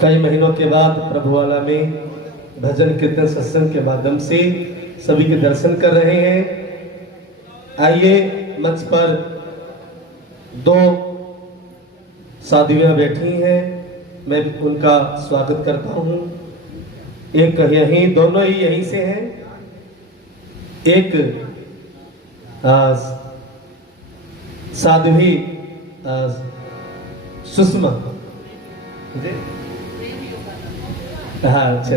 कई महीनों के बाद प्रभुवाला में भजन कीर्तन सत्संग के माध्यम से सभी के दर्शन कर रहे हैं। आइए मंच पर दो साधुएं बैठी हैं, मैं उनका स्वागत करता हूं। एक यहीं, दोनों ही यहीं से हैं। एक साध्वी सुषमा, हाँ अच्छा,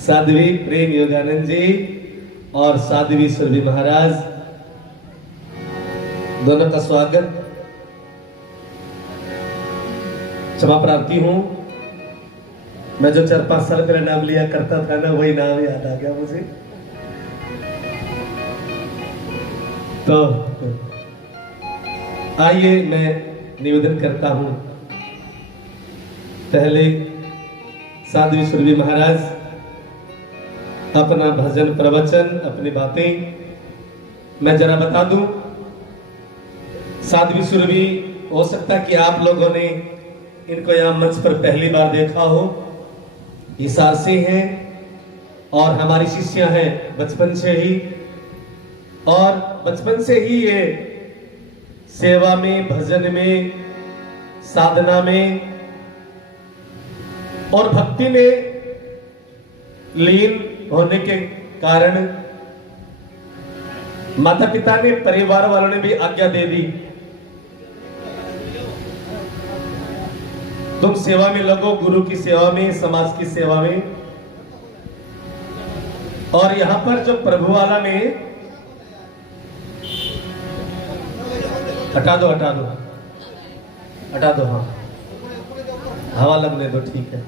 साध्वी प्रेम योगानंद जी और साध्वी सुरभि महाराज, दोनों का स्वागत। क्षमा प्रार्थी हूं, मैं जो 4-5 साल पहले नाम लिया करता था ना, वही नाम याद आ गया मुझे। तो आइए मैं निवेदन करता हूं। पहले साध्वी सुरभि महाराज अपना भजन प्रवचन, अपनी बातें मैं जरा बता दूं। साध्वी सुरभि, हो सकता कि आप लोगों ने इनको यहां मंच पर पहली बार देखा हो। ये सारसी हैं और हमारी शिष्या हैं बचपन से ही, और बचपन से ही ये सेवा में, भजन में, साधना में और भक्ति में लीन होने के कारण माता पिता ने, परिवार वालों ने भी आज्ञा दे दी, तुम सेवा में लगो, गुरु की सेवा में, समाज की सेवा में। और यहां पर जो प्रभुवाला में, हटा दो, हाँ, हवा लगने दो, ठीक है।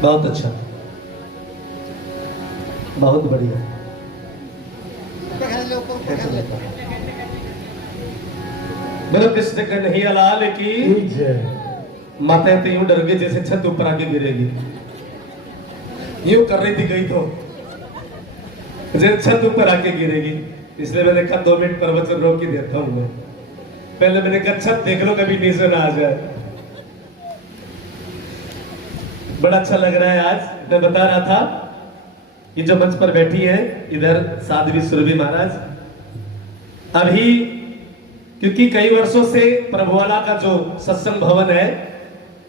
बहुत अच्छा, बहुत बढ़िया। बोलो कृष्ण कन्हैया लाल की जय। माता तो यूं डर गई जैसे छत ऊपर आके गिरेगी, यूं कर रही थी, गई तो जैसे छत ऊपर आके गिरेगी। इसलिए मैंने कहा 2 मिनट प्रवचन रोक ही देता हूं मैं। पहले मैंने कहा छत देख लो, कभी नीचे ना आ जाए। बड़ा अच्छा लग रहा है। आज मैं बता रहा था कि जो मंच पर बैठी है इधर साध्वी सुरभि महाराज, अभी क्योंकि कई वर्षों से प्रभुवाला का जो सत्संग भवन है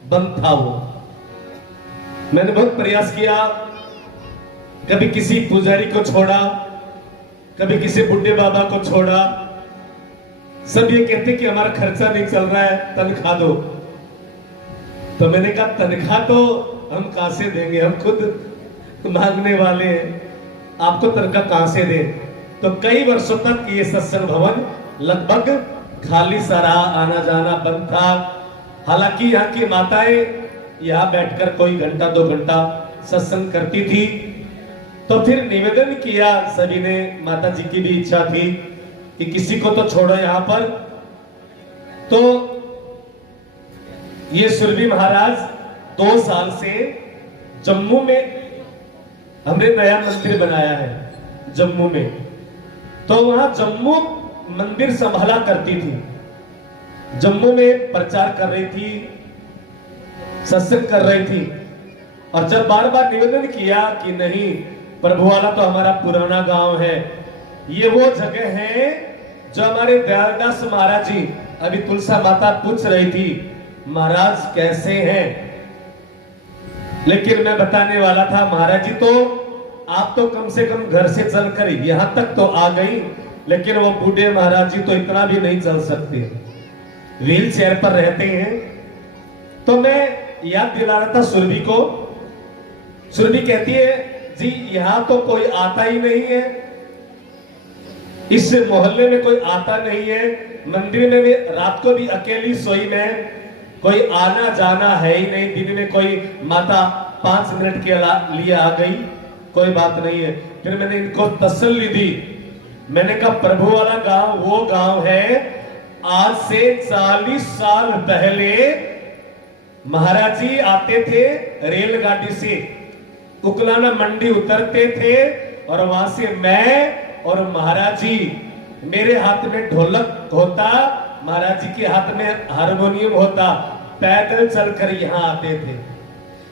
बंद था, वो मैंने बहुत प्रयास किया। कभी किसी पुजारी को छोड़ा, कभी किसी बुड्ढे बाबा को छोड़ा। सब ये कहते कि हमारा खर्चा नहीं चल रहा है, तनख्वाह दो। तो मैंने कहा तनख्वाह तो हम कहां से देंगे, हम खुद मांगने वाले हैं, आपको तनख्वाह कहां से दें। तो कई वर्षों तक ये सत्संग भवन लगभग खाली सा रहा, आना जाना बंद था। हालांकि यहाँ की माताएं यहाँ बैठकर कोई घंटा 2 घंटा सत्संग करती थी। तो फिर निवेदन किया सभी ने, माता जी की भी इच्छा थी कि किसी को तो छोड़ो यहाँ पर। तो ये सुरभि महाराज 2 साल से जम्मू में, हमने नया मंदिर बनाया है जम्मू में, तो वहां जम्मू मंदिर संभाला करती थी, जम्मू में प्रचार कर रही थी, सत्संग कर रही थी। और जब बार बार निवेदन किया कि नहीं, प्रभुवाला तो हमारा पुराना गांव है, ये वो जगह है जो हमारे दयालदास महाराज जी, अभी तुलसा माता पूछ रही थी महाराज कैसे हैं, लेकिन मैं बताने वाला था महाराज जी तो आप तो कम से कम घर से चलकर यहां तक तो आ गई, लेकिन वो बूढ़े महाराज जी तो इतना भी नहीं चल सकते, व्हील चेयर पर रहते हैं। तो मैं याद दिला रहा था सुरभि को। सुरभि कहती है जी यहां तो कोई आता ही नहीं है, इस मोहल्ले में कोई आता नहीं है, मंदिर में भी रात को भी अकेली सोई में, कोई आना जाना है ही नहीं। दिन में कोई माता 5 मिनट के लिए आ गई, कोई बात नहीं है। फिर मैंने इनको तसल्ली दी, मैंने कहा प्रभुवाला गांव वो गांव है, आज से 40 साल पहले महाराज जी आते थे रेलगाड़ी से उकलाना मंडी उतरते थे और वहां से मैं और महाराज जी, मेरे हाथ में ढोलक होता, महाराज जी के हाथ में हारमोनियम होता, पैदल चलकर यहाँ आते थे।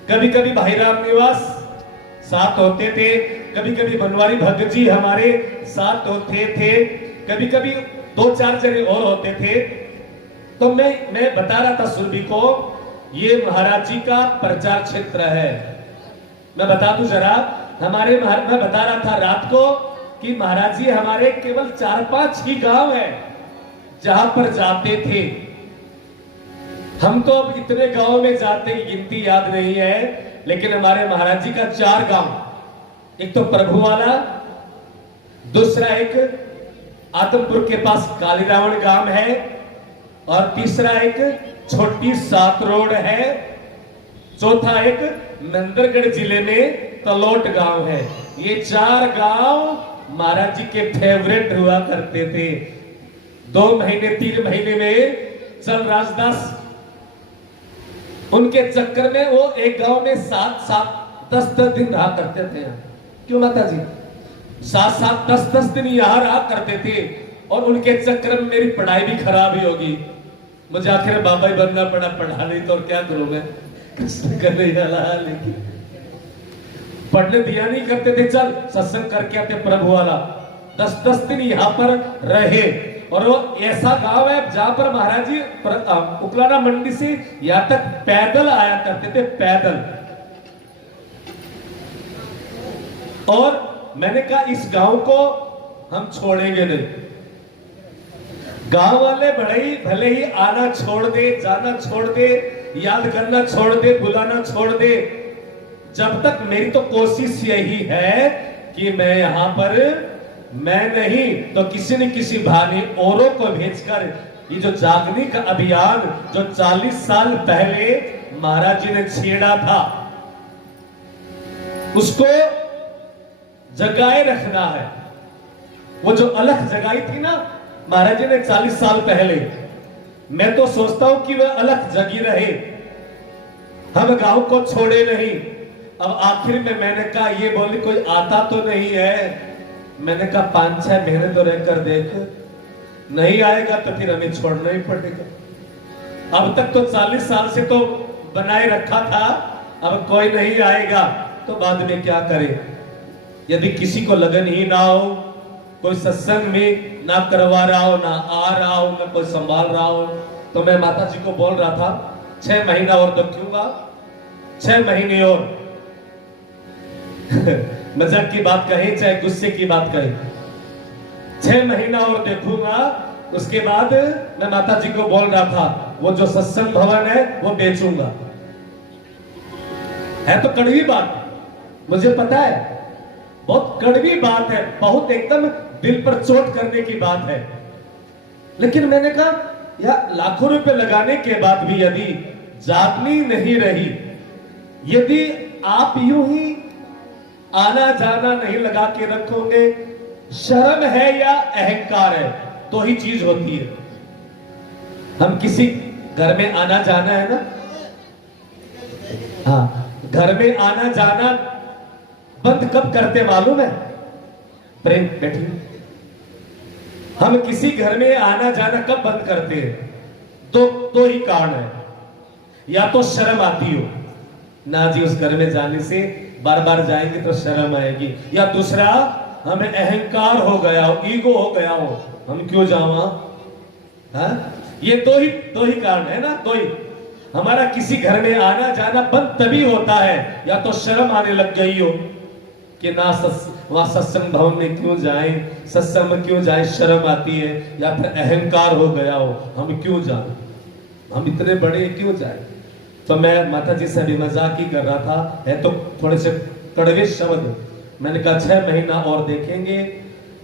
कभी कभी भाई राम निवास साथ होते थे, कभी कभी बनवारी भगत जी हमारे साथ होते थे, कभी कभी 2-4 जने और होते थे। तो मैं बता रहा था सुरभि को, ये महाराज जी का प्रचार क्षेत्र है। मैं बता दूं जरा, मैं बता रहा था रात को कि महाराज जी हमारे केवल 4-5 ही गांव है जहां पर जाते थे। हम तो अब इतने गांव में जाते हैं, गिनती याद नहीं है, लेकिन हमारे महाराज जी का 4 गांव, एक तो प्रभु वाला, दूसरा एक आदमपुर के पास कालीरावण गांव है, और तीसरा एक छोटी सात रोड है, चौथा एक नंदरगढ़ जिले में तलोट गांव है। ये 4 गांव महाराज जी के फेवरेट हुआ करते थे। 2 महीने 3 महीने में चल राजदास उनके चक्कर में वो एक गांव में 7-7 10-10 दिन रहा करते थे। क्यों माता जी? 7-7 10-10 दिन यहां रहा करते थे, और उनके चक्कर में मेरी पढ़ाई भी खराब ही होगी। मुझे आखिर बाबा ही बनना पड़ा, पढ़ा नहीं तो और क्या करूं मैं, करने वाला। लेकिन पढ़ने दिया नहीं करते थे, चल सत्संग करके आते प्रभु वाला। 10-10 दिन यहाँ पर रहे, और वो ऐसा गांव है जहां पर महाराज जी उकलाना मंडी से यहाँ तक पैदल आया करते थे, पैदल। और मैंने कहा इस गांव को हम छोड़ेंगे नहीं। गांव वाले भले ही आना छोड़ दे, जाना छोड़ दे, याद करना छोड़ दे, बुलाना छोड़ दे, जब तक मेरी तो कोशिश यही है कि मैं यहां पर, मैं नहीं तो किसी न किसी बहाने औरों को भेजकर ये जो जागने का अभियान जो 40 साल पहले महाराज जी ने छेड़ा था, उसको जगाए रखना है। वो जो अलख जगाई थी ना महाराज जी ने 40 साल पहले, मैं तो सोचता हूं कि वह अलख जगी रहे, हम गांव को छोड़े नहीं। अब आखिर में मैंने कहा, ये बोली कोई आता तो नहीं है, मैंने कहा 5-6 महीने तो रहकर देख, नहीं आएगा तो फिर हमें छोड़ना ही पड़ेगा। अब तक तो 40 साल से तो बनाए रखा था, अब कोई नहीं आएगा तो बाद में क्या करे। यदि किसी को लगन ही ना हो, कोई सत्संग में ना करवा रहा हो, ना आ रहा हो, ना कोई संभाल रहा हो, तो मैं माता जी को बोल रहा था 6 महीना और देखूंगा, 6 महीने और। मजाक की बात कहे चाहे गुस्से की बात कहे, 6 महीना और देखूंगा, उसके बाद मैं माता जी को बोल रहा था वो जो सत्संग भवन है वो बेचूंगा। है तो कड़वी बात, मुझे पता है, बहुत कड़वी बात है, बहुत एकदम दिल पर चोट करने की बात है, लेकिन मैंने कहा यार लाखों रुपए लगाने के बाद भी यदि जागनी नहीं रही, यदि आप यूं ही आना जाना नहीं लगा के रखोगे, शर्म है या अहंकार है तो ही चीज होती है। हम किसी घर में आना जाना है ना, हाँ, घर में आना जाना बंद कब करते मालूम है? प्रेम बैठी, हम किसी घर में आना जाना कब बंद करते हैं? दो ही कारण है, या तो शर्म आती हो ना जी, उस घर में जाने से बार बार जाएंगे तो शर्म आएगी, या दूसरा हमें अहंकार हो गया हो, ईगो हो गया हो, हम क्यों जावा। ये दो ही कारण है ना, दो ही। हमारा किसी घर में आना जाना बंद तभी होता है, या तो शर्म आने लग गई हो कि ना वहां सत्संग भवन में क्यों जाएं, सत्संग में क्यों जाएं, शर्म आती है, या फिर अहंकार हो गया हो, हम क्यों जाएं, हम इतने बड़े क्यों जाएं। तो मैं माता जी से भी मजाक ही कर रहा था, है तो थोड़े से कड़वे शब्द। मैंने कहा 6 महीना और देखेंगे,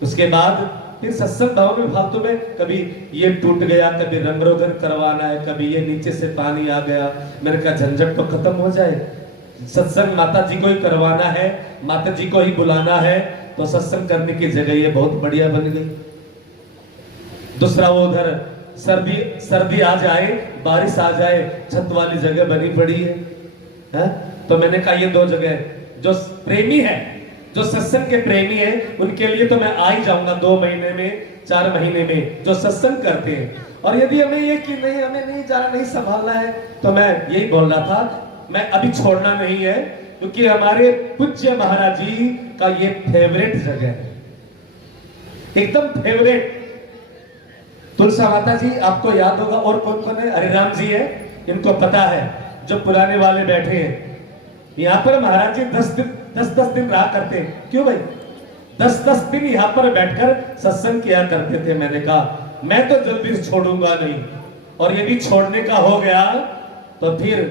उसके बाद फिर सत्संग भवन में फालतू में कभी ये टूट गया, कभी रंग रोगन करवाना है, कभी ये नीचे से पानी आ गया। मैंने कहा झंझट तो खत्म हो जाए, सत्संग माता जी को ही करवाना है, माता जी को ही बुलाना है, तो सत्संग करने की जगह ये बहुत बढ़िया बन गई। दूसरा वो उधर सर्दी आ जाए, बारिश आ जाए, छत वाली जगह बनी पड़ी है? तो मैंने कहा ये 2 जगह जो प्रेमी है, जो सत्संग के प्रेमी है, उनके लिए तो मैं आ ही जाऊंगा 2 महीने में, 4 महीने में, जो सत्संग करते हैं। और यदि हमें ये कि नहीं, हमें नहीं जाना, नहीं संभालना है, तो मैं यही बोल रहा था, मैं अभी छोड़ना नहीं है, क्योंकि हमारे पूज्य महाराज जी का ये फेवरेट जगह है, एकदम फेवरेट। तुलसा माता जी आपको याद होगा, और कौन कौन है, हरिराम जी है, इनको पता है, जो पुराने वाले बैठे हैं। यहाँ पर महाराज जी 10 दिन रहा करते हैं। क्यों भाई? 10 दिन यहाँ पर बैठकर सत्संग किया करते थे। मैंने कहा मैं तो जल्दी छोड़ूंगा नहीं, और यदि छोड़ने का हो गया तो फिर